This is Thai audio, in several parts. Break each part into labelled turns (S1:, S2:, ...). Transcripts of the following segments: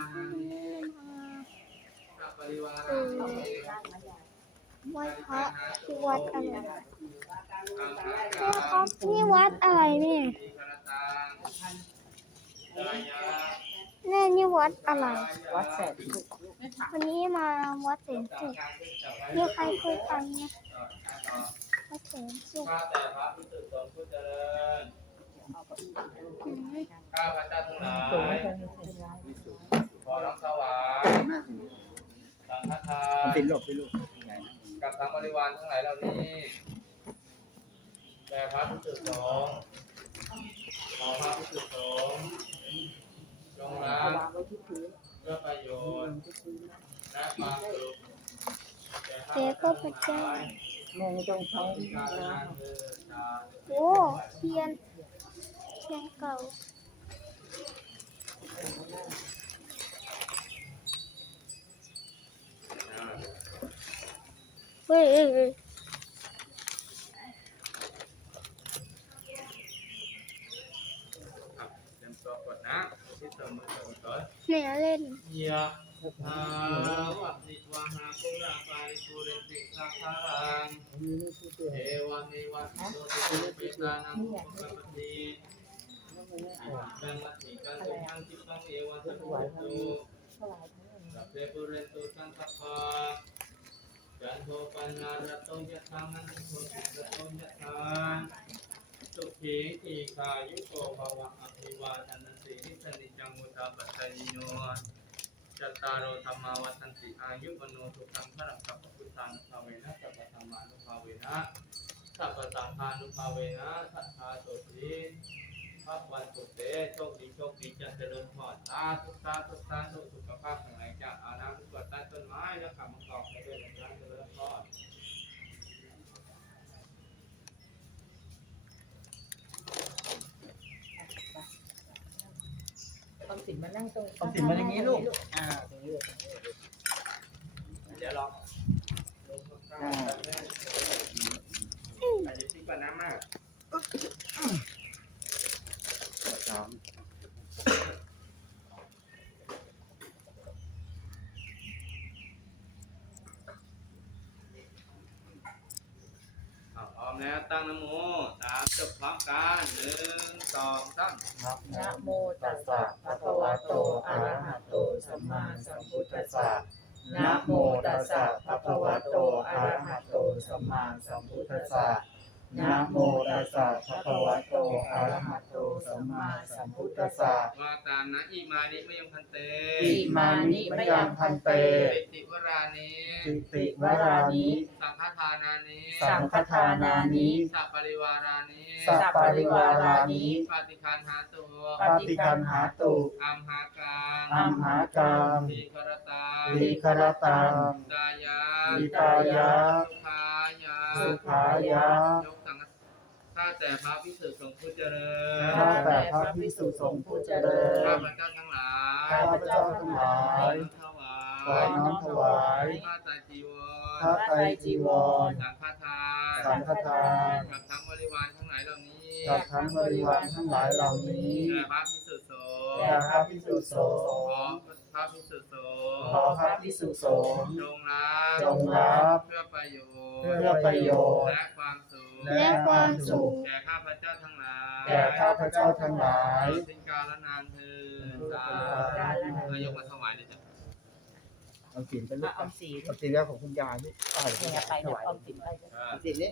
S1: นานิสัพปริวา
S2: อื
S1: รามนิ
S2: ไหว้พระที่วัดอะไร
S1: คา
S2: แม่ครับนี่วัดอะไรแม่
S1: ทีคารตังกายา
S2: แม่นี่วัดอะไร
S3: วัดแสนสุข
S2: วันนี้มาวัดแสนสุขมีใครเคยไปไหมวัดแสนสุข
S1: ข้าพเจ้าทั้งหลาย
S3: เคยมีเป็นไร
S1: ขอน้อมถวายสังฆทา
S4: น
S1: น
S4: เป็นหลบไปลูก
S1: กับทั้งบริวารทั้งหลายเหล่านี้แด่พระพิสุสงขอพระพิสุสงจงรัก
S3: วางไว้ที่พื้น
S1: เพื่อประโยชน์และความสุข
S2: เจ๊ก็พระเจ้า
S3: แม่ไม่ต้องใช้
S1: ที่การงเดินทาง
S2: โอ้เทียนเทียนเก่า เฮ้ยเอ้ยเอ้ย
S1: ครับเตรียมตัวกดนะที่เสริมมือเล่
S2: น
S1: ยะถาวัติวหาปุราปาริปุเรติสังขารัง
S3: เอตัว
S1: เอวามิวัตโตติเปตานังอุปปปติ
S3: แล้วมันไม่ออก
S1: ดังมัตถิกันตุทังทิปังเอวะสัพพุตุสัพเพปุเรตุสังคปา จันโทปันนารโตยะธามันโทติระโตยะธาสุขีทีคายุโกภวะอภิวาทนาสิริสนิจังมุตตาปัตตายิโนจัตตารโอธรรมาวัฏันติอายุวโนสุขังพระกัปปพุทธานุภาเวนะสัพพะธรรมานุภาเวนะสัพพะสังฆานุภาเวนะสัทธาโสติพ ระวันตุเตโชคดีโชคดีจะเจริญพรสาธุสาธุสาธุสุขภาพแข็งแรงจากอาณาทุกข์ใต้ต้นไม้และขับมังกรให้ด้วยนะจ๊ะเจริญพร
S3: ความสินมานั่งตรง
S4: เอาสินมาอย่างนี้ลูก อ่าตรงนี้เลย
S1: เดี๋ยวลองลงข้างๆอาจจะทิ้งกว่าน้ำมาก
S4: สาม
S1: อะพร้อมแล้วตั้งนะโมสามจบพร้อมกันหนึ่งสองสาม
S4: ครับ
S3: นะโมตัสสะภะคะวะโตอะระหะโตสัมมาสัมพุทธัสสะนะโมตัสสะภะคะวะโตอะระหะโตสัมมาสัมพุทธัสสะนะโมตัสสะ ภะคะวะโตอะระหะโตสัมมาสัมพุทธัสสะ
S1: วาตานะอิมานิมยังพันเต
S3: อิมานิมยังพันเต
S1: ปิติวรานิ
S4: จิติวรานิ
S1: สังฆทานานิ
S3: สังฆทานานิ
S1: สัพปริวารานิ
S4: สัพปริวารานิ
S1: ปฏิคันหาตุ
S4: ปฏิคันหาตุ
S1: อัมหากัง
S4: อัมหากัง
S1: ทีครตา
S4: ลีครตัง
S1: ตายา
S4: ลิตายะ
S1: สุขายา
S4: สุขายะ
S1: ยกสังฆ ข้าแต่พระพิสุทธิ์ทรงผู้เจริญ
S4: ข้าแต่พระพิสุสงฆ์ผู้เจริญ
S1: ข้าพเจ้าทั้งหลาย
S4: ข้าพเจ้าทั้งหลาย
S1: ถวา
S4: ขอยน้อมถวาย
S1: ข้าแต่จีวร
S4: พระไตรจีวร
S1: สังฆทาน
S4: สังฆทาน
S1: กับทั้งบริวารทั้งหลายเหล่านี้
S4: กับทั้งบริวารทั้งหลายเหล่านี้
S1: แด่พระพิสุทธิ์สงฆ์
S4: แด่พระพิสุสง
S1: ข
S4: ฆ์
S1: อพ ระพิสุทธิ์สงฆ์
S4: ขอพระพิสุสงฆ์
S1: จงรับ
S4: จงรับ
S1: เพื่อประโยชน์
S4: เพื่อประโยชน์
S1: และความสุข
S2: และความสุข
S1: แก่ข้าพเจ้าทั้งหลาย
S4: แก่ข้าพเจ้าทั้งหลาย
S1: สิ้นกาลนานเทินสาธุยกมาถวายเลยจ้ะ
S4: เอาสินเป็นลูก
S3: เอาสี
S4: เอาสินแล้วของคุณยายลูกอ่า
S3: เนี่ยไป
S4: ถ
S3: เนี่ย
S4: วาย
S3: เอาสินไป
S4: เอาสินนี้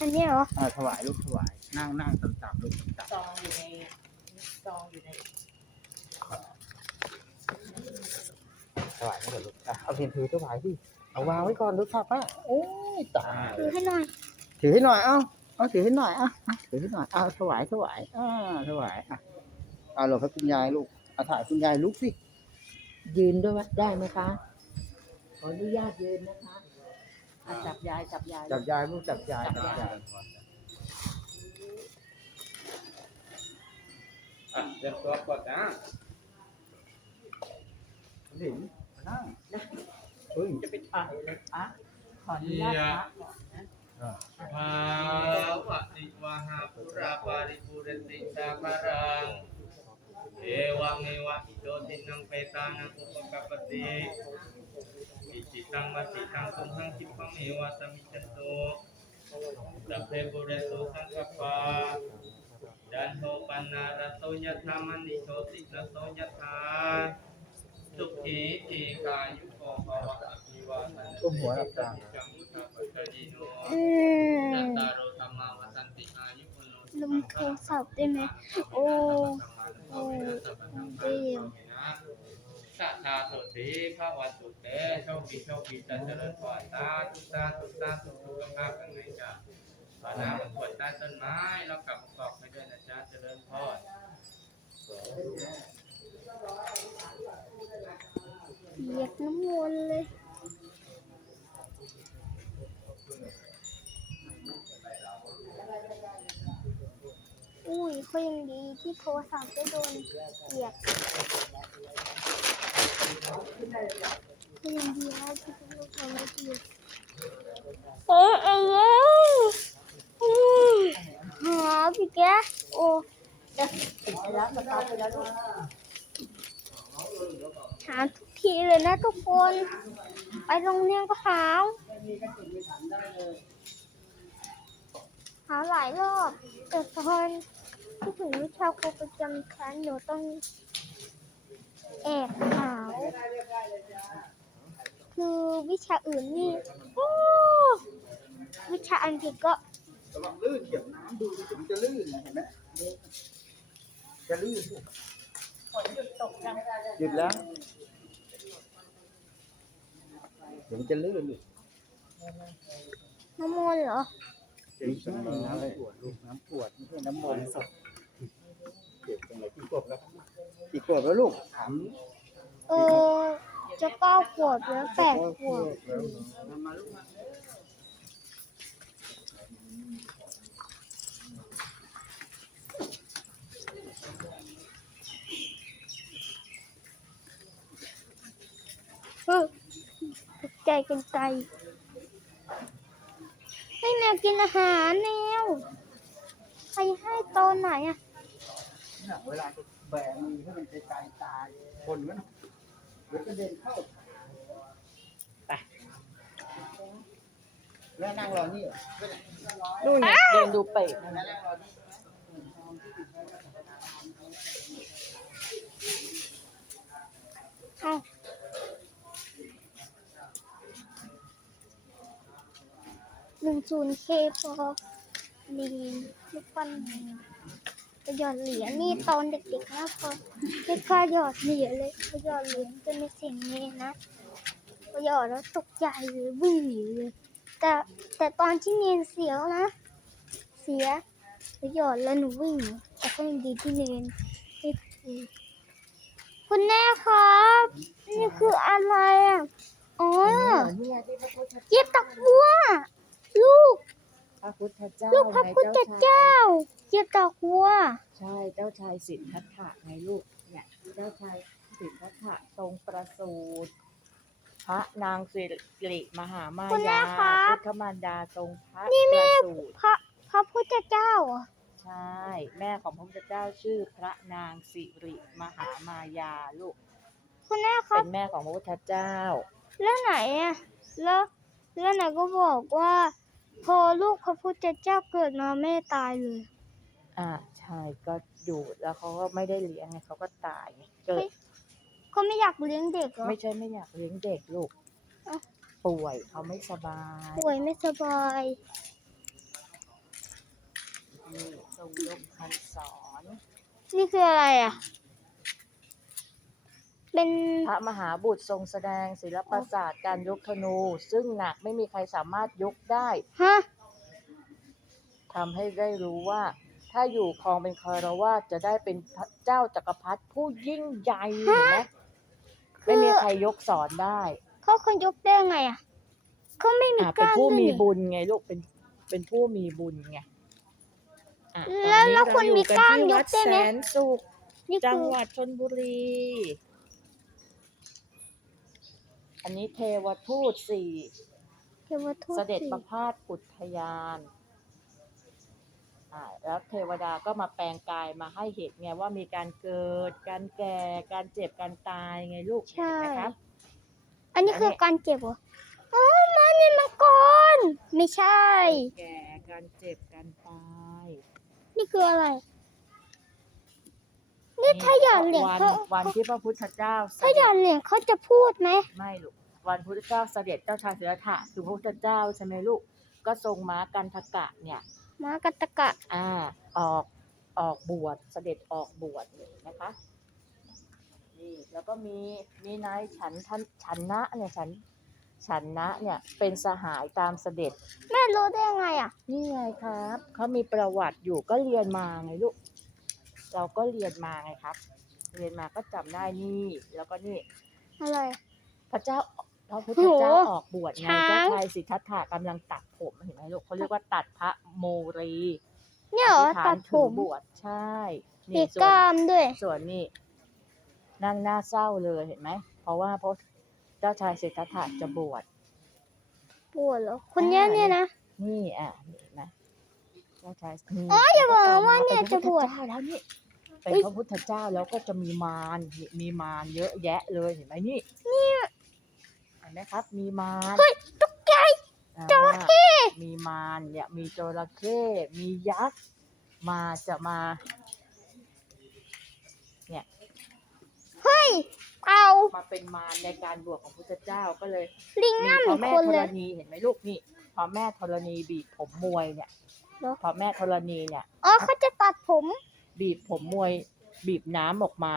S2: อันนี้เหรอ
S4: อ่าถวายลูกถวายนั่งนั่งต่ำๆลูกต่ำ
S3: ซองอยู่ในซองอยู่ใน
S4: ๆ ถวายให้ก่อนลูกอะเอาสินถือถวายดิเอาวางไว้ก่อนลูกค่ะป้าโอ้ยตาย
S2: ดูให้หน่อย
S4: ถือให้หน่อย เอ้า เอาถือให้หน่อยอะอะถือให้หน่อย เอาถวายถวายอ่าถวายอะเอาหลบให้คุณยายลูกเอาถ่ายคุณยายลุกสิ
S3: ยืนด้วยไหมได้ไหมคะ ขออนุญาตยืนนะคะอะจับยายจับยาย
S4: จับยายลูกจับยาย
S3: จั
S4: จั
S3: บบยาย
S4: ยาย
S1: อะเตรียมตัวกดนะ
S4: สินมานั่งเฮ้ย
S3: จะไปถ่ายเลยอะขออนุญาตพระก่อนนะ
S1: ภาวะติวหาปุราปาริปุเรติสาคารังเอวังเอวะอิโตตินังเปตานังอุปกัปปติอิจิตังวัติตังตุมหังคิปังเอวะสมิจจนโตสัพเพปุเรโตสังกปปาจันโทปันนารโตยะธามณิโชติระโตยะธา สุขีทีกายุโกภวะอภิวาทนา
S4: ก้มหัวหลับตา
S1: จังมุตตะปัจจยิโน
S2: อื
S1: จัตตารโอธรรมาวัฏันติอายุโน
S2: ลืมโทรศัพท์ได้ไหมโอ้โอ้ดี
S1: สัทธาสุติภาวันตุเตโชคดีโชคดีจันทร์เจริญพรตาทุกตาทุกตาทุกสุขภาพข้างในจ้ะตอนน้ำมันปวดใต้ต้นไม้แล้วกลับกอบไปด้วยนะจ๊ะเจริญพร
S2: เหยียบน้ำมนเลย อุ้ยเขายังดีที่โทรศัพท์ไม่โดนเหยียบเขายังดีนะที่โทรศัพท์ไม่เหยียบเอ้ยเอ้ยเอ้ยอืมหาพี่แกโอ้เดี๋ยวหาทุ ทีเลยนะทุกคน ไปโรงเรียนก็หาหาหลายรอบแต่ตอนที่ถึงวิชาครูประจำชั้นหนูต้องแอบหาคือวิชาอื่นนี่โอ้วิชาอังกฤษก็
S4: ระวังลื่นเหยียบน้ำดูถึงจะลื่นนะเห็นไหมจะลื่นลูกหยุดแล้วเดี๋ยว มันจะลื่นลูก
S2: น้ำมนต์เหรอ
S4: ไม่ใช่น้ำปวดลูกน้ำปวดไม่ใช่น้ำมนต์เก็บตรงไหนกี่ขวบแล้วกี่ขวบแล้วลูกถาม
S2: เออจะเก้าขวบแล้วแปดขวบ
S4: แล้วมาลูกมา
S2: เออตก ใจกันใจให้แมวกินอาหารแมวใครให้ตอนไหนอะ
S4: เนี่ยเวลาจะแบมือให้มันไกลๆตายคนมันเดี๋ยวกระเด็นเข้าไปแล้วนั่งรอนี่เหรอไม่ได้
S3: นู่นไงเดินดูเป็ด
S4: นั่งรอนี่
S2: เอา หนึ่งศูนย์เคพอลีลูกปั้นจะหยอดเหรียญนี่ตอนเด็กๆนะพอไม่กล้าหยอดเหรียญเลยพอหยอดเหรียญจะไม่เสียงเงี้นะพอหยอดแล้วตกใจเลยวิ่งหนีเลยแต่แต่ตอนที่เนียนเสียวนะ เสียพอหยอดแล้วหนูวิ่งแต่ก็ยังดีที่เนียนคุณแม่ครับ นี่คืออะไรอะอ๋อ
S3: เย็
S2: บตักบัว
S3: ระพุทธเจ้า
S2: ลูกพระพุทธเจ้าเย็บตักบัว
S3: ใช่เจ้าชายสิทธัตถะไงลูกเนี่ยเจ้าชายสิทธัตถะทรงประสูติพระนางสิริมหามายา
S2: คุณแม่ครับ
S3: พุทธมารดาทรงพระประสูติ
S2: พระพระพุทธเจ้าเหรอ
S3: ใช่ แม่ของพระพุทธเจ้าชื่อพระนางสิริมหามายาลูก
S2: คุณแม่ครั
S3: เป็
S2: บ
S3: นแม่ของพระพุทธเจ้า
S2: แล้วไหนอะแล้วแล้วไหนก็บอกว่า พอลูกพระพุทธเจ้าเกิดมาแม่ตายเลย
S3: อ่าใช่ก็อยู่แล้วเขาก็ไม่ได้เลี้ยงไงเขาก็ตายไงเกิด
S2: เขาไม่อยากเลี้ยงเด็กเหรอ
S3: ไม่ใช่ไม่อยากเลี้ยงเด็กลูก
S2: เอ้า
S3: ป่วยเขาไม่สบาย
S2: ป่วยไม่สบาย
S3: นี่ทรงยกคันสอน
S2: นี่คืออะไรอะ เป็น
S3: พระมหาบุตรทรงแสดงศิลปศาสตร์การยกธนู ซึ่งหนักไม่มีใครสามารถยกได้
S2: ฮะ
S3: ทำให้ได้รู้ว่า ถ้าอยู่ครองเป็นคารวาสจะได้เป็นพระเจ้าจักรพรรดิผู้ยิ่งใหญ่เห็นไหมไม่มีใครยกสอนได้
S2: เขาคนยกได้ไงอะเขาไม่มี
S3: อ่า
S2: ก
S3: เป็น
S2: ล้าม
S3: ผู้มี
S2: ด้วยนี่
S3: บุญไงลูกเป็นเป็นผู้มีบุญไงอะ
S2: แล้ว
S3: ตอนนี้
S2: แล้วคน
S3: เรอยู่
S2: มีกล้าม
S3: ที่
S2: ย
S3: วั
S2: ก
S3: ด
S2: ได้ไหม
S3: แสนสุข
S2: นี่
S3: จัง
S2: คือ
S3: หวัดชนบุรี อันนี้เทวทูตสี่
S2: เทวทูต
S3: เสด็จ
S2: สี่
S3: ประพาสอุทยานอ่าแล้วเทวดาก็มาแปลงกายมาให้เห็นไงว่ามีการเกิด การแก่ การเจ็บ การตายไงลูก
S2: ใช่
S3: เห็นไหมครับ
S2: อันนี้คือการเจ็บเหรออ๋อมานี่มังกรไม่ใช่
S3: แก่ การเจ็บ การตาย
S2: นี่คืออะไร นี่ถ้าหยอดเหรียญ
S3: วัน
S2: เขา
S3: วันที่พระพุทธเจ้าเส
S2: ถ้าหย
S3: ด็
S2: อ
S3: จ
S2: ดเหรียญเขาจะพูดไหม
S3: ไม่ลูกวันพุทธเจ้าเสด็จเจ้าชายสิทธัตถะคือพระพุทธเจ้าใช่ไหมลูกก็ทรงม้ากันทกะเนี่ย
S2: มากัตตะกะ
S3: อ่าออกออกบวชเสด็จออกบวชเลยนะคะนี่แล้วก็มีมีนายฉันทันฉันนะเนี่ยฉันฉันนะเนี่ยเป็นสหายตามเสด็จ
S2: แม่รู้ได้ยังไงอะ
S3: นี่ไงครับเขามีประวัติอยู่ก็เรียนมาไงลูก เราก็เรียนมาไงครับ เรียนมาก็จำได้นี่ แล้วก็นี่
S2: อะไร
S3: พระเจ้าพระพุทธเจ้า
S2: โห
S3: ออกบวชไง
S2: ช้าง
S3: เจ้าชายสิทธัตถะกำลังตัดผมเห็นไหมลูกเขาเรียกว่าตัดพระโมรี
S2: เนี่ยเหรอ
S3: ธิษฐา
S2: ตั
S3: น
S2: ดผ
S3: ถือ
S2: ม
S3: บวชใช่
S2: ปี
S3: นี่
S2: ก
S3: ส่
S2: ก
S3: วน
S2: ล้ามด้วย
S3: ส่วนนี่นั่งหน้าเศร้าเลยเห็นไหม เพราะว่าพระเจ้าชายสิทธัตถะจะบวช
S2: ปวดเหรอคนเนี้ยเนี่ยนะ
S3: นี่อะเห็นไหมเจ้าชายนี่
S2: อ๋ออย่าบอก
S3: แล้ว
S2: ว่าเนี่ย
S3: ป็
S2: จะบวช
S3: พรพุทธเจ้าแล้วนี่ เป็น
S2: อุ๊ย
S3: พระพุทธเจ้าแล้วก็จะมีมารนี่มีมารเยอะแยะเลยเห็นไหมนี่เห็นไหมครับ มีมาร
S2: เฮ้ยตกใจ
S3: อ่า
S2: จระเข้
S3: มีมารเนี่ยมีจระเข้มียักษ์มาจะมา
S2: เฮ้ยเอา
S3: มาเป็นมารในการบวชของพุทธเจ้าก็เลย
S2: ลิงห
S3: นี่
S2: น้าเห
S3: พ
S2: มื
S3: อ
S2: อน
S3: แม่
S2: คน
S3: ธ
S2: เล
S3: ร
S2: ย
S3: ณีเห็นไหมลูกนี่พอแม่ธรณีบีบผมมวยเนี่ย
S2: เหรอ
S3: พอแม่ธรณีเนี่ย
S2: อ๋อเขาจะตัดผม
S3: บีบผมมวยบีบน้ำออกมา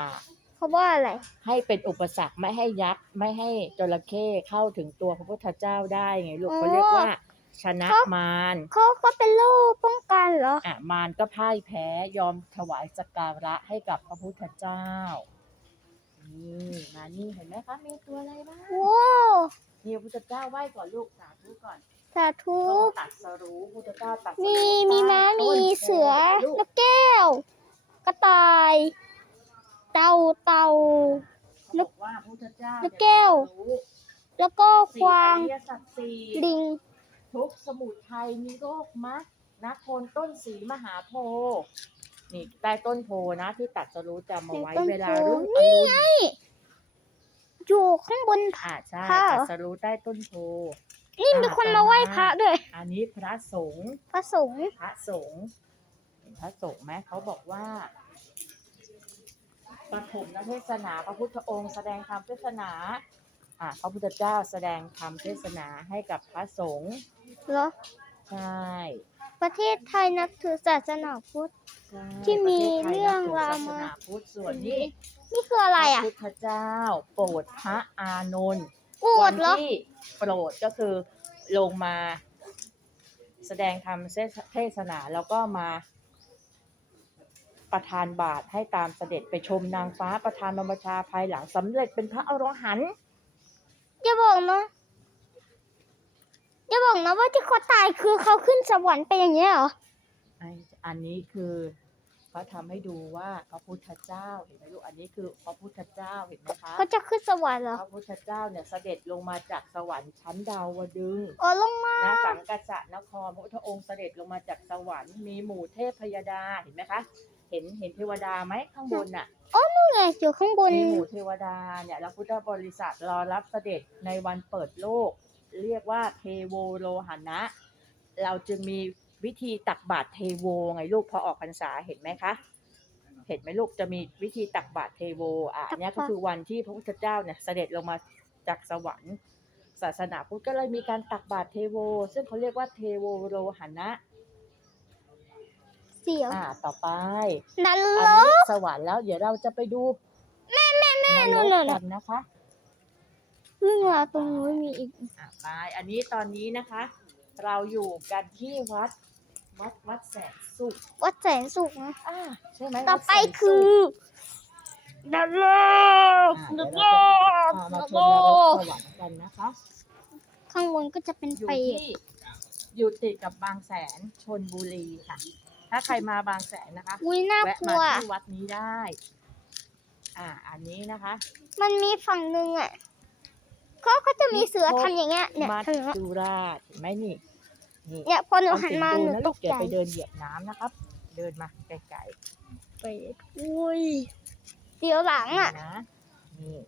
S2: เขาว่าอะไร
S3: ให้เป็นอุปสรรคไม่ให้ยักษ์ไม่ให้จระเข้เข้าถึงตัวพระพุทธเจ้าได้ไงลูก
S2: อ๋อ
S3: เขาเรียกว่า ชนะ
S2: เขา
S3: มาร
S2: เขาก็เป็นโรคป้องกันเหรอ
S3: อะมารก็พ่ายแพ้ยอมถวายสกการะให้กับพระพุทธเจ้านี่มานี่เห็นไหมคะมีตัวอะไรบ้าง
S2: โว้
S3: นี่พระพุทธเจ้าไหว้ก่อนลูกสาธุก่อน
S2: สาธุ
S3: ทรงตรัดสรู้พุทธเจ้าตรัดสรู้
S2: มีมีม้า
S3: ใต้
S2: มี
S3: ต้นโพ
S2: เสือ
S3: ลูก
S2: นกแก้ว กระต่าย เต่าเต่า
S3: เขาบอกว่าพุทธเจ้าน
S2: กแก้ว
S3: ตรัสรู้
S2: แล้วก็
S3: สี่
S2: กวาง
S3: อริยสัจสี่
S2: ลิง
S3: ทุกข์สมุทัยมีโรคมะนักโคนต้นสีมหาโพธิ์นี่ใต้ต้นโพนะที่ตัดสรู้จำมาไว้
S2: ในต้น
S3: เวลา
S2: โพ
S3: รุ่งอ
S2: นี่
S3: รุณ
S2: ไงอยู่ข้างบน
S3: อ่าใช่
S2: พระเหรอ
S3: ตัดสรู้ใต้ต้นโพ
S2: นี่มีคนมาไหว้พระด้วย
S3: อันนี้พระสงฆ์
S2: พระสงฆ์
S3: พระสงฆ์เห็น พระสงฆ์ไหมเขาบอกว่าปฐมเทศนาพระพุทธองค์แสดงธรรมเทศนาอ่าพระพุทธเจ้าแสดงธรรมเทศนาให้กับพระสงฆ์
S2: เหรอ
S3: ใช่
S2: ประเทศไทยนับถือศาสนาพุทธ
S3: ใช่
S2: ที่มี
S3: ประทศไทย
S2: เรื่องราว
S3: นับถือศาส
S2: มา
S3: นาพุทธส่วนนี้
S2: นี่คืออะไรอะ
S3: พระพุทธเจ้าโปรดพระอานนท์
S2: โกร
S3: วั
S2: ธเหรอ
S3: ที่โปรดก็คือลงมา แสดงธรรมเทศนาแล้วก็มา ประทานบาตรให้ตามเสด็จไปชมนางฟ้าประทานบรมชาภายหลังสำเร็จเป็นพระอรหันต์
S2: อย่าบอกนะอย่าบอกนะว่าที่เขาตายคือเขาขึ้นสวรรค์ไปอย่างเงี้ยเหรอ
S3: ไอ้อันนี้คือเขาทำให้ดูว่าพระพุทธเจ้าเห็นไหมลูกอันนี้คือพระพุทธเจ้าเห็นไหมคะ
S2: เขาจะขึ้นสวรรค์เหรอ
S3: พระพุทธเจ้าเนี่ยเสด็จลงมาจากสวรรค์ชั้นดาวดึงส์
S2: อ๋อลงมา
S3: นะสังกัสสะนครพระพุทธองค์เสด็จลงมาจากสวรรค์มีหมู่เทพพยดาเห็นไหมคะ เห็นเห็นเทวดาไหมข้างบนน่ะ
S2: นี่ไงอยู่ข้างบน
S3: มีหมู่เทวดาเนี่ยแล้วพุทธบริษัทรอรับเสด็จในวันเปิดโลก เรียกว่าเทโวโลหนะ เราจึงมีวิธีตักบาตรเทโวไงลูกพอออกพรรษาเห็นไหมคะเห็นไหมลูกจะมีวิธีตักบาตรเทโวอะอันเนี้ยก็คือวันที่พระพุทธเจ้าเนี่ยเสด็จลงมาจากสวรรค์ ศาสนาพุทธก็เลยมีการตักบาตรเทโว ซึ่งเขาเรียกว่าเทโวโลหนะ
S2: เสียว
S3: อ่าต่อไป
S2: นัน
S3: อัน
S2: ร
S3: นี้
S2: ก
S3: สวรรค์แล้วเดี๋ยวเราจะไปดูแม่แม่
S2: แม่
S3: น
S2: นู่
S3: ร
S2: น
S3: ก
S2: น่ะ
S3: กันนะคะ
S2: เรื่องราวตรงนู้นมีอีก
S3: อะไปอันนี้ตอนนี้นะคะ เราอยู่กันที่วัดวัดวัดแสนสุข
S2: วัดแสนสุขนะ
S3: อ่าใช่ไหม
S2: ต่อไป
S3: วัดแสนสุข
S2: คือนันรก
S3: อ่า
S2: นั
S3: เดี๋ย
S2: น
S3: ว
S2: ร
S3: เราจะ
S2: ก
S3: พามา
S2: นัน
S3: ช
S2: ร
S3: มนรก
S2: ก
S3: สวรรค์กันนะคะ
S2: ข้างบนก็จะเป็น
S3: อยู่
S2: เปรต
S3: ที่อยู่ติดกับบางแสนชนบุรีค่ะ ถ้าใครมาบางแสนนะคะ
S2: อุ้ยน่า
S3: แวะ
S2: กลั
S3: มาว
S2: อะ
S3: ที่วัดนี้ได้ อ่า อันนี้นะคะ
S2: มันมีฝั่งหนึ่งอะเขาก็จะมีเสือทำอย่างเงี้ยเนี่ย
S3: มัจ
S2: ทำอย่างเงี้ย
S3: จุราชเห็นไหมนี่นี่
S2: เนี่ยพอหนู
S3: เอา
S2: หัน
S3: สิง
S2: มา
S3: ดู
S2: หนู
S3: นะ
S2: ต
S3: ลูก
S2: ก
S3: เดี๋ย
S2: ใจ
S3: วไปเดินเหยียบน้ำนะครับ เดินมาไกล
S2: เป็ดอุ้ยเดี๋ยวหลัง
S3: ๆ
S2: อะ
S3: นะนี่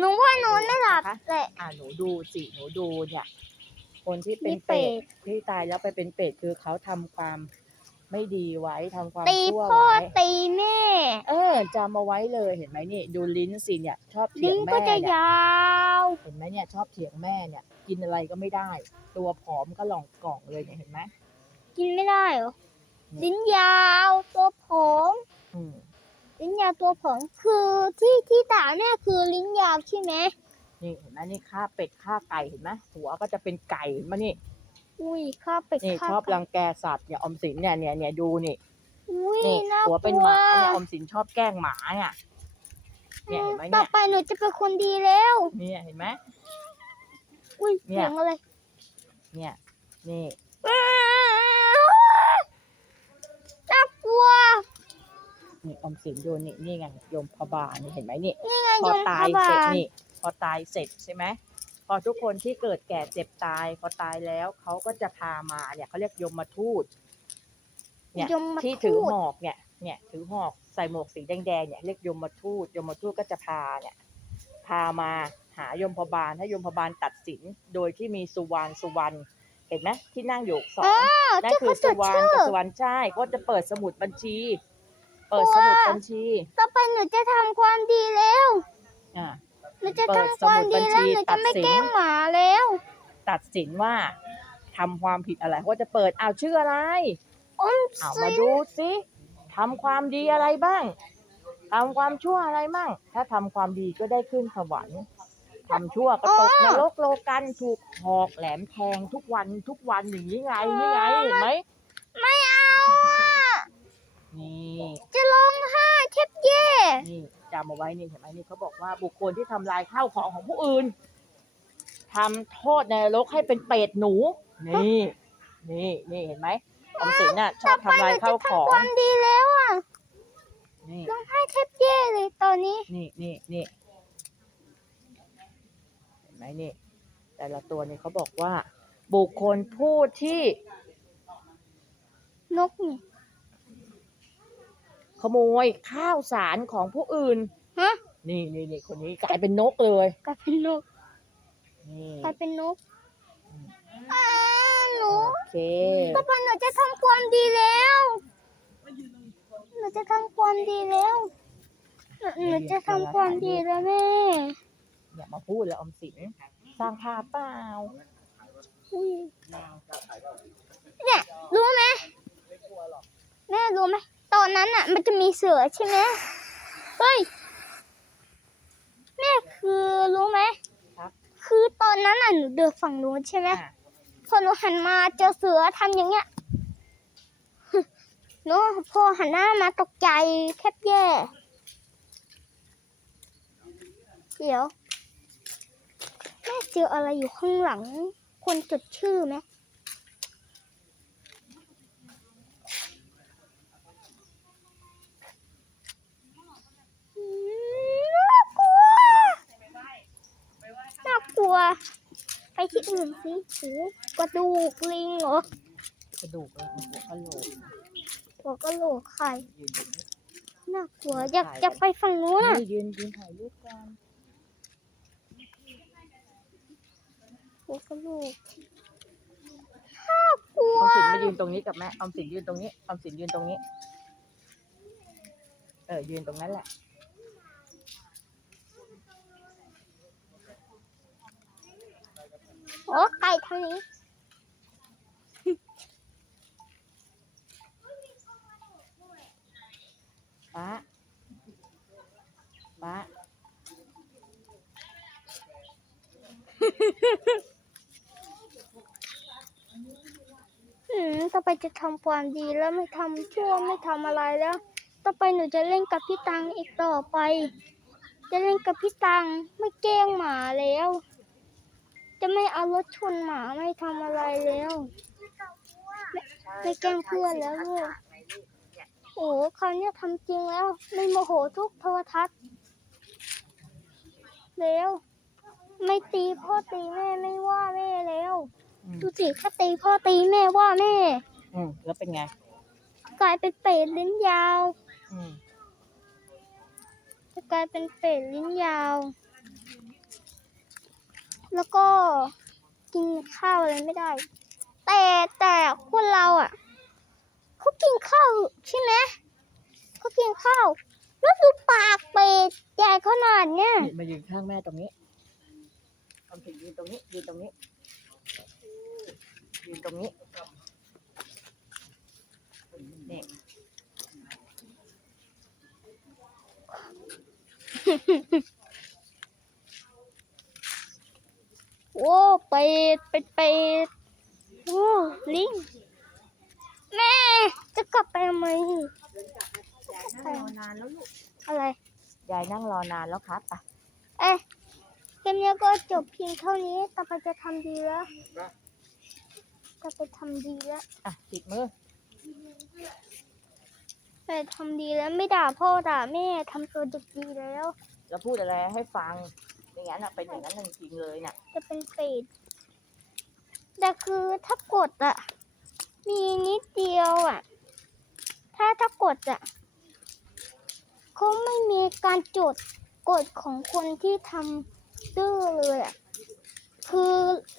S2: หนูว่านอนไม่หลับแหละ
S3: อ่าหนูดูสิหนูดูเนี่ย คนที่เป็น
S2: นี่เป็
S3: เป็
S2: ด
S3: ดที่ตายแล้วไปเป็นเป็ดคือเขาทำความ ไม่ดีไว้ทำความ
S2: ตี
S3: ชั่ว
S2: พ่อ
S3: ไว้
S2: ตีแม่
S3: เออจำเอาไว้เลยเห็นไหมนี่ ดูลิ้นสิเนี่ยชอบเถี
S2: ลิ้
S3: ย
S2: น
S3: ง
S2: ก็
S3: แม่
S2: จะ
S3: เนี่ย
S2: ยาว
S3: เห็นไหมเนี่ยชอบเถียงแม่เนี่ย กินอะไรก็ไม่ได้ ตัวผอมก็หลองกล่องเลยเนี่ยเห็นไหม
S2: กินไม่ได้เหรอ
S3: อืม
S2: ลิ้นยาวตัวผอม
S3: อืม
S2: ลิ้นยาวตัวผอมคือที่ที่ตาเนี่ยคือลิ้นยาวใช่ไหม
S3: นี่เห็นไหมนี่ข้าเป็ดข้าไก่เห็นไหมหัวก็จะเป็นไก่เห็นไหมานี่
S2: อุ้ยข้าวเป็ด
S3: นี่
S2: ข้าว
S3: ชอบรังแกสัตว์เนี่ยออมสินเนี่ยเนี่ยเนี่ยดูนี่
S2: อุ้ย
S3: นี่
S2: น่า
S3: หัว
S2: ก
S3: เป็น
S2: ลั
S3: ห
S2: ว
S3: มาเนี่ยออมสินชอบแกล้งหมาเนี่ยเนี่ยเห็นไหม
S2: ต่อ
S3: เนี่ย
S2: ไปหนูจะเป็นคนดีแล้ว
S3: เนี่ยเห็นไหม
S2: อุ้ย
S3: เนี่ย
S2: เสียงอะไร
S3: เนี่ยนี่
S2: น่ากลัว
S3: นี่ออมสินดูนี่นี่ไงโยมพบาลนี่เห็นไหมนี่
S2: นี่ไง
S3: พ
S2: ย
S3: อ
S2: ม
S3: ตา
S2: พ
S3: ย
S2: บา
S3: เสร็จ
S2: ล
S3: นี่พอตายเสร็จใช่ไหม พอทุกคนที่เกิดแก่เจ็บตายพอตายแล้วเขาก็จะพามาเนี่ยเขาเรียกยมทูตเนี่ย
S2: ยม
S3: ที่ถือ
S2: ทูต
S3: หอกเนี่ยเนี่ยถือหอกใส่หมวกสีแดงๆเนี่ยเรียกยมทูตยมทูตก็จะพาเนี่ยพามาหายมพบาลให้ยมพบาลตัดสินโดยที่มีสุวรรณสุวรรณเห็นไหมที่นั่งอยู่สอ
S2: อ๋อง
S3: นั่น
S2: ที่
S3: คื
S2: เขา
S3: อ
S2: จ
S3: สุ
S2: ด
S3: วรรณ
S2: ชื่อ
S3: กับสุวรรณใช่ก็จะเปิดสมุดบัญชี เปิดสมุดบัญชี
S2: ต่อไปหนูจะทำความดีแล้ว
S3: อ่า
S2: ห นูจะ
S3: เปิด
S2: ทำความดีแล้ว
S3: สมุดบัญชี
S2: หนู
S3: ตั
S2: จะ
S3: ด
S2: ไม่
S3: สิน
S2: แกล้งหมาแล้ว
S3: ตัดสินว่าทำความผิดอะไรเขาจะเปิดอ้าวชื่ออะไร
S2: อม
S3: เอา
S2: สิ
S3: มานดูสิทำความดีอะไรบ้างทำความชั่วอะไรบ้างถ้าทำความดีก็ได้ขึ้นสวรรค์ทำชั่วก็ตกนรกโลกันถูกหอกแหลมแทงทุกวันทุกวันอย่างนี้ไงนี่ไงเห็นไหม
S2: ไม่เอาอะ
S3: นี่
S2: จะร้องไห้แทบแย่
S3: นี่ จำเอาไว้นี่เห็นไหมนี่เขาบอกว่าบุคคลที่ทำลายข้าวของของผู้อื่นทำโทษในนรกให้เป็นเปรตหนู นี่ นี่นี่เห็นไหมออมสินน่ะชอบทำลายข้าวของ
S2: ความดีแล้วอะ
S3: นี่
S2: ร้องไห้แทบแย่เลยตอนนี้
S3: นี่นี่นี่เห็นไหมนี่ แต่ละตัวนี่เขาบอกว่า บุคคลผู้ที่
S2: นกนี่
S3: ขโมยข้าวสารของผู้อื่น
S2: ฮะ
S3: นี่นี่นี่คนนี้กลายเป็นนกเลย
S2: กลายเป็นนก
S3: นี่
S2: กลายเป็นนกอ่าหนู
S3: โอเค
S2: ต่อไปหนูจะทำความดีแล้วหนูจะทำความดีแล้วหนูหนูจะทำความดีแล้วแม่
S3: อย่ามาพูดแล้วออมสินสร้างภาพเปล่า
S2: อุ้ยเนี่ยรู้ไหมแม่รู้ไหม ตอนนั้นอะ มันจะมีเสือใช่ไหมเฮ้ยแม่คือรู้ไหม
S3: ครับ
S2: คือตอนนั้นอะหนูเดินฝั่งนู้นใช่ไหม
S3: อะ
S2: พอหนูหันมาเจอเสือทำอย่างเงี้ยหนูพอหันหน้ามาตกใจแทบแย่ เดี๋ยวแม่เจออะไรอยู่ข้างหลัง คนจดชื่อไหมอืมน่ากลัว น่ากลัว ไปที่อื่นสิโอ้กระดูกลิงเหรอ
S3: กระดูกเลยหัวกะโหลก
S2: หัวกะโหลกไข่
S3: ยืนอยู่นี่
S2: น่ากลัวอยากจะไปฝั่งนู้นอะ
S3: นี่ยืนยืนถ่ายรูปกัน
S2: หัวกะโหลกน่ากลัว
S3: ออมสินมายืนตรงนี้กับแม่ออมสินยืนตรงนี้ออมสินยืนตรงนี้ เออยืนตรงนั้นแหละ
S2: โอ้ไก่ทางนี้
S3: ป้าป้า
S2: อืมต่อไปจะทำความดีแล้วไม่ทำชั่วไม่ทำอะไรแล้ว ต่อไปหนูจะเล่นกับพี่ตังอีกต่อไป จะเล่นกับพี่ตังไม่แกล้งหมาแล้ว จะไม่เอารถชนหมาไม่ทำอะไรแล้ว ไม่ไม่แกล้งเพื่อนแล้วลูกโอ้คราวเนี้ยทำจริงแล้ว ไม่โมโหทุกโทรทัศน์แล้วไม่ตีพ่อตีแม่ไม่ว่าแม่แล้ว
S3: อืม
S2: ดูสิถ้าตีพ่อตีแม่ว่าแม่
S3: อืมแล้วเป็นไง
S2: กลายเป็นเป็ดลิ้นยาว
S3: อืม
S2: จะกลายเป็นเป็ดลิ้นยาว แล้วก็กินข้าวอะไรไม่ได้ แต่แต่คนเราอะเขากินข้าวใช่ไหมเขากินข้าว แล้วดูปากเป็ดใหญ่ขนาดเนี้ย
S3: มายืนข้างแม่ตรงนี้ทำถึงยืนตรงนี้ ยืนตรงนี้ ยืนตรงนี้ นี่
S2: อ้เป็ดเป็ดเป็ดโอ้ลิง แม่ จะกลับไปทำไม
S3: นั่งรอนานแล้วลูก
S2: อะไร
S3: ยายนั่งรอนานแล้วครับอะ
S2: เอ๊ะเกมนี้ก็จบเพียงเท่านี้ต่อไปจะทำดีแล้วต่อไปทำดีแล้ว
S3: อะติดมือ
S2: ไปทำดีแล้วไม่ด่าพ่อด่าแม่ทำตัวเด็กดีแล้ว
S3: แล้วพูดอะไรให้ฟัง อย่างนั้นอะเป็นอย่างนั้นจริงๆเลยน่ะ
S2: จะเป็นเป็ดแต่คือถ้ากดอะมีนิดเดียวอะถ้าถ้ากดอะเขาไม่มีการจดกฎของคนที่ทำดื้อเลยอะคือ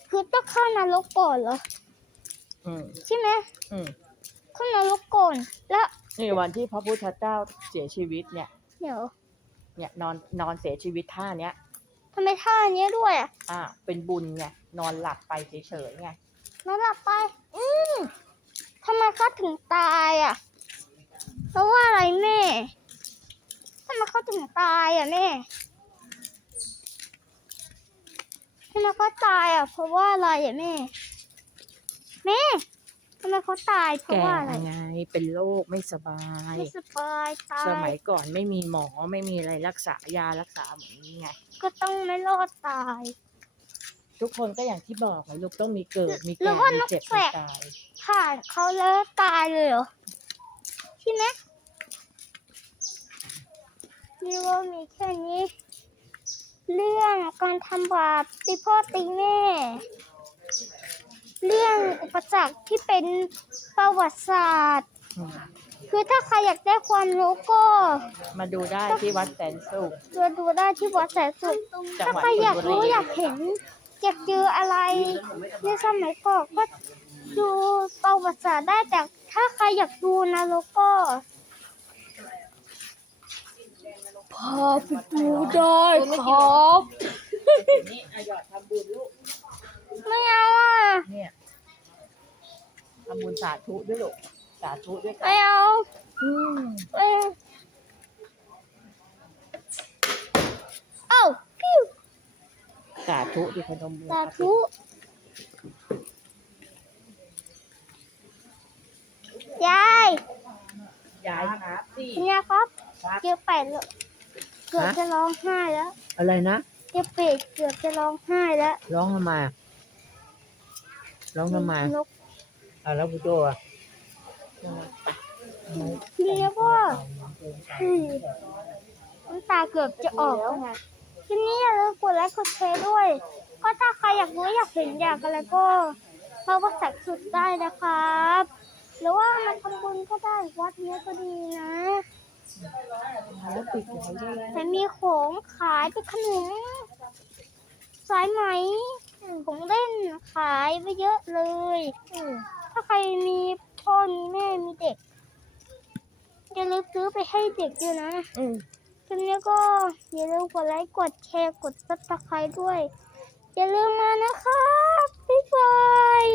S2: คือต้องเข้านรกก่อนเหรอ
S3: อืม
S2: ใช่ไหม
S3: อืม
S2: เข้านรกก่อนแล้ว
S3: นี่วันที่พระพุทธเจ้าเสียชีวิตเนี่ย
S2: เดี๋ยว
S3: เนี่ยนอนนอนเสียชีวิตท่าเนี้ย
S2: ทำไมท่าเนี้ยด้วยอะ
S3: อ่าเป็นบุญไงนอนหลับไปเฉยๆไง
S2: นอนหลับไป อืมทำไมเขาถึงตายอะเพราะว่าอะไรแม่ทำไมเขาถึงตายอะแม่ทำไมเขาตายอะเพราะว่าอะไรอะแม่แม่ ทำไมเขาตายเพราะ
S3: แก่
S2: ว่าอะไร
S3: ไงเป็นโรคไม่สบาย
S2: ไม่สบายตา
S3: ส
S2: ย
S3: มัยก่อนไม่มีหมอไม่มีอะไรรักษายารักษาเหมือนนี้ไง
S2: ก็ต้องไม่รอดตาย
S3: ทุกคนก็อย่างที่บอกไงลูกต้องมีเกิดมี
S2: หรื
S3: แก่
S2: อว่า
S3: มี
S2: นก
S3: เจ็บ
S2: แส
S3: มี
S2: ก
S3: ตาย
S2: ผ่านเขาแล้วตายเลยเหรอใช่ไหมนี่ว่ามีแค่นี้ เรื่องการทำบาปตีพ่อตีแม่ เรื่องอุปสรรคที่เป็นประวัติศาสตร์
S3: อืม
S2: คือถ้าใครอยากได้ความรู้ก็
S3: มาดูได้ที่วัดแสนสุข
S2: ดูดูได้ที่วัดแสนสุข
S3: จัง
S2: ถ้า
S3: หวัด
S2: ใครอยาก
S3: ชลบุ
S2: รู้
S3: รี
S2: อยากเห็นอยากเจออะไรในสมัยก่อนก็ดูประวัติศาสตร์ได้แต่ถ้าใครอยากดูนะแล้วก็พาไปดูได้ครับ
S3: นี่อายอดทำบุญลูก
S2: ไม่เอาอะ
S3: เนี่ยทำบุญสาธุด้วยลูกสาธุด้วยกั
S2: ไม่
S3: น
S2: เอา
S3: อืม
S2: เอ้ยเอ้าพิ้ว
S3: สาธุดิพนมมือ
S2: สาธุยาย
S3: ยายครับสิ
S2: คุณยายครับ
S3: ครับ
S2: เจอเป็ดแล้วเกือบจะร้องไห้แล้ว
S3: อะไรนะ
S2: เจอเป็ดเกือบจะร้องไห้แล้ว
S3: ร้องทำไมอะ ร้องทำไม
S2: นก
S3: อะแล้วพุโตอะ
S2: ทีนี้ก็เฮ้ยน้ำตาเกือบจะออกแล้วไงทีนี้อย่าลืมกดไลค์กดแชร์ด้วย ก็ถ้าใครอยากรู้อยากเห็นอยากอะไรก็มาวัดแสกสุดได้นะครับ หรือว่ามาทำบุญก็ได้วัดนี้ก็ดีนะ
S3: แล้วปิดไว้ด้วย
S2: แต่มีของขายเป็นขนมสายไหม ผมเล่นขายไปเยอะเลยถ้าใครมีพ่อมีแม่มีเด็กอย่าลืมซื้อไปให้เด็กด้วยนะคลินี้ก็อย่าลืมกดไลค์กดแชร์กดซับสไครต์ด้วย อย่าลืมมานะครับบ๊ายบาย